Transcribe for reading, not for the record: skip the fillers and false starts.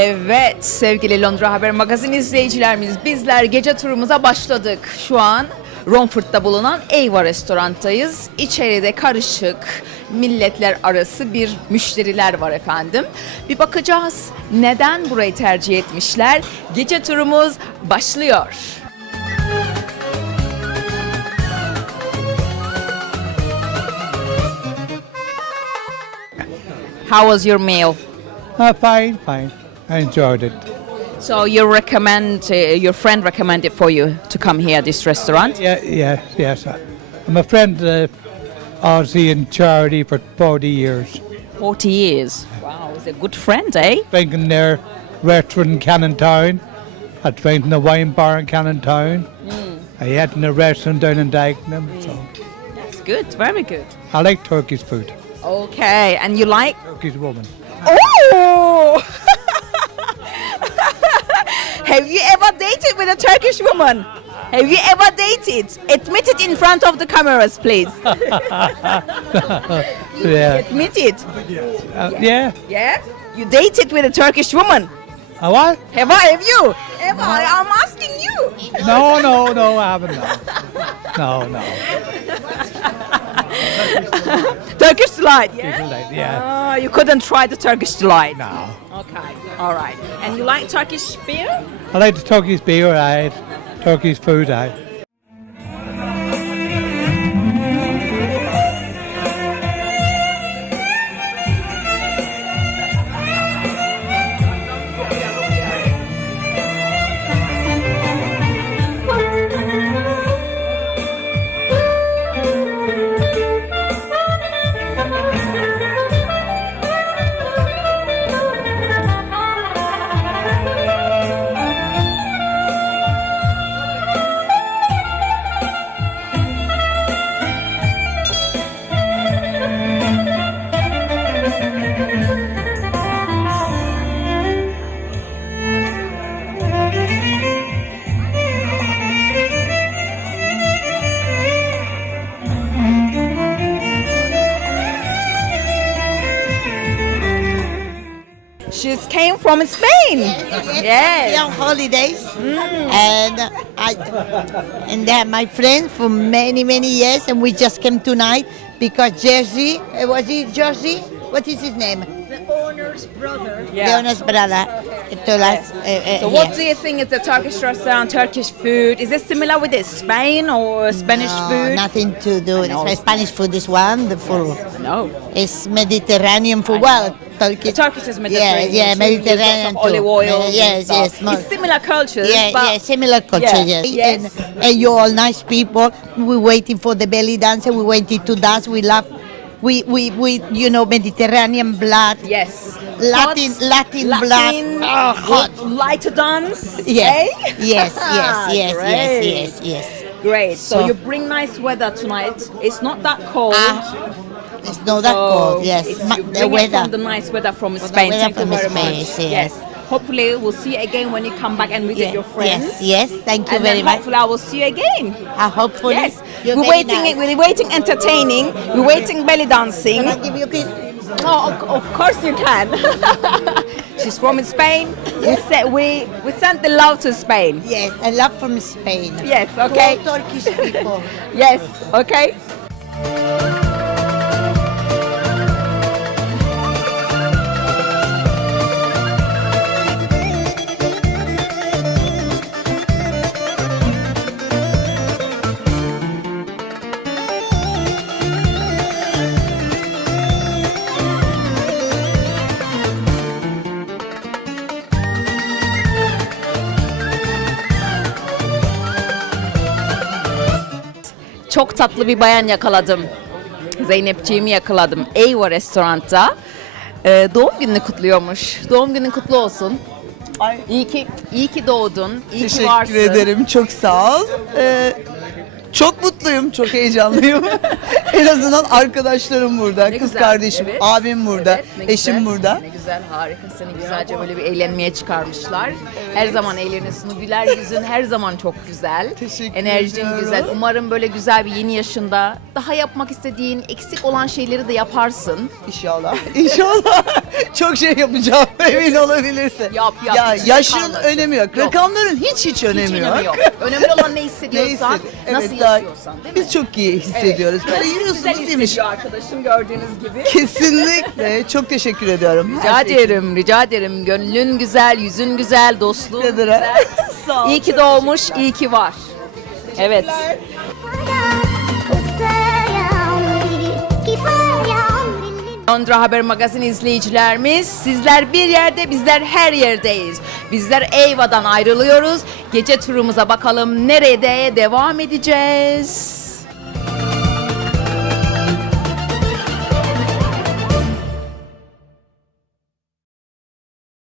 Evet sevgili Londra Haber Magazin izleyicilerimiz, bizler gece turumuza başladık. Şu an Romford'da bulunan Eyva restoranttayız. İçeride karışık, milletler arası bir müşteriler var efendim. Bir bakacağız neden burayı tercih etmişler. Gece turumuz başlıyor. How was your meal? Fine, fine. I enjoyed it. So you recommend, your friend recommended for you to come here, this restaurant? Yes. I'm a friend of Ozzy and Charity for 40 years. 40 years. Wow, he's a good friend, eh? Drank in their restaurant in Cannon Town. I drank in the wine bar in Cannon Town. I had in a restaurant down in Dagenham. So That's good, very good. I like Turkish food. Okay, and you like? Turkish woman. Oh! Have you ever dated with a Turkish woman? Have you ever dated? Admit it in front of the cameras, please. Yeah. Admit it. Yeah. Yeah? You dated with a Turkish woman? What? Have you? Ever? I'm asking you. No, I haven't. No. Turkish delight, yeah? Yeah. You couldn't try the Turkish delight. No. Okay, all right. And you like Turkish beer? I like the Turkish beer, Turkish food, She came from Spain. Yes. On holidays, and they're my friends for many years, and we just came tonight because Jersey, was it Jersey? What is his name? The owner's brother. The owner's brother told us. So what do you think is the Turkish restaurant, Turkish food? Is it similar with the Spain or Spanish food? Nothing to do with No, it. Spanish food is wonderful. No. It's Mediterranean food. I Well, know. Turkish. Turkish is Mediterranean. Yeah, Lots Mediterranean of olive too. oil. Yes. It's similar cultures. but Similar culture. Yeah, Yes. yes. And you're all nice people. We're waiting for the belly dance. We waited to dance. We love. We Mediterranean blood. Yes. Latin blood. Oh, hot. Like to dance. Yes. Eh? Yes. Great. Yes. Great. So So- you bring nice weather tonight. It's not that cold. It's not that cold. Yes. You The bring it weather. from the nice weather from the Spain. weather Thank you from very Spain, much. yes. Hopefully we'll see you again when you come back and visit your friends. Yes. Thank you And very then much. hopefully I will see you again. Hopefully. Yes. You're We're very waiting. nice. We're waiting entertaining. We're waiting belly dancing. Can I give you a kiss? Oh, of course you can. She's from Spain. We sent the love to Spain. Yes, I love from Spain. Yes. To Okay. all Turkish people. Yes. Okay. Çok tatlı bir bayan yakaladım. Zeynepciğimi yakaladım. Eyva restoranda. Doğum gününü kutluyormuş. Doğum günün kutlu olsun. İyi ki doğdun. İyi ki varsın. Teşekkür ederim. Çok sağ ol. Çok mutluyum, çok heyecanlıyım. En azından arkadaşlarım burada, Ne kız güzel, kardeşim, evet. abim burada, Evet, ne eşim güzel, burada. Ne güzel, harika. Seni güzelce böyle bir eğlenmeye çıkarmışlar. Her zaman eğleniyorsun. Güler yüzün her zaman çok güzel. Teşekkür Enerjin ediyorum. güzel. Umarım böyle güzel bir yeni yaşında daha yapmak istediğin, eksik olan şeyleri de yaparsın. İnşallah, inşallah. Çok şey yapacağım, emin olabilirsin. Yap, Ya hiç yaşın kalmasın. önemi yok. Rakamların hiç önemi Hiç yok. önemi yok. Önemli olan ne hissediyorsan, Neyse, nasıl evet, daha- yaşıyorsan değil mi? Biz çok iyi hissediyoruz. Böyle Güzel yürüyorsunuz değil mi? hissediyor arkadaşım gördüğünüz gibi. Kesinlikle. Çok teşekkür ediyorum. Rica ederim, rica ederim. Gönlün güzel, yüzün güzel, dostluğun Teşekkür ederim. güzel. Sağ ol. İyi ki doğmuş, iyi ki var. Evet. Londra Haber Magazin izleyicilerimiz, sizler bir yerde, bizler her yerdeyiz. Bizler Eyva'dan ayrılıyoruz. Gece turumuza bakalım nerede devam edeceğiz.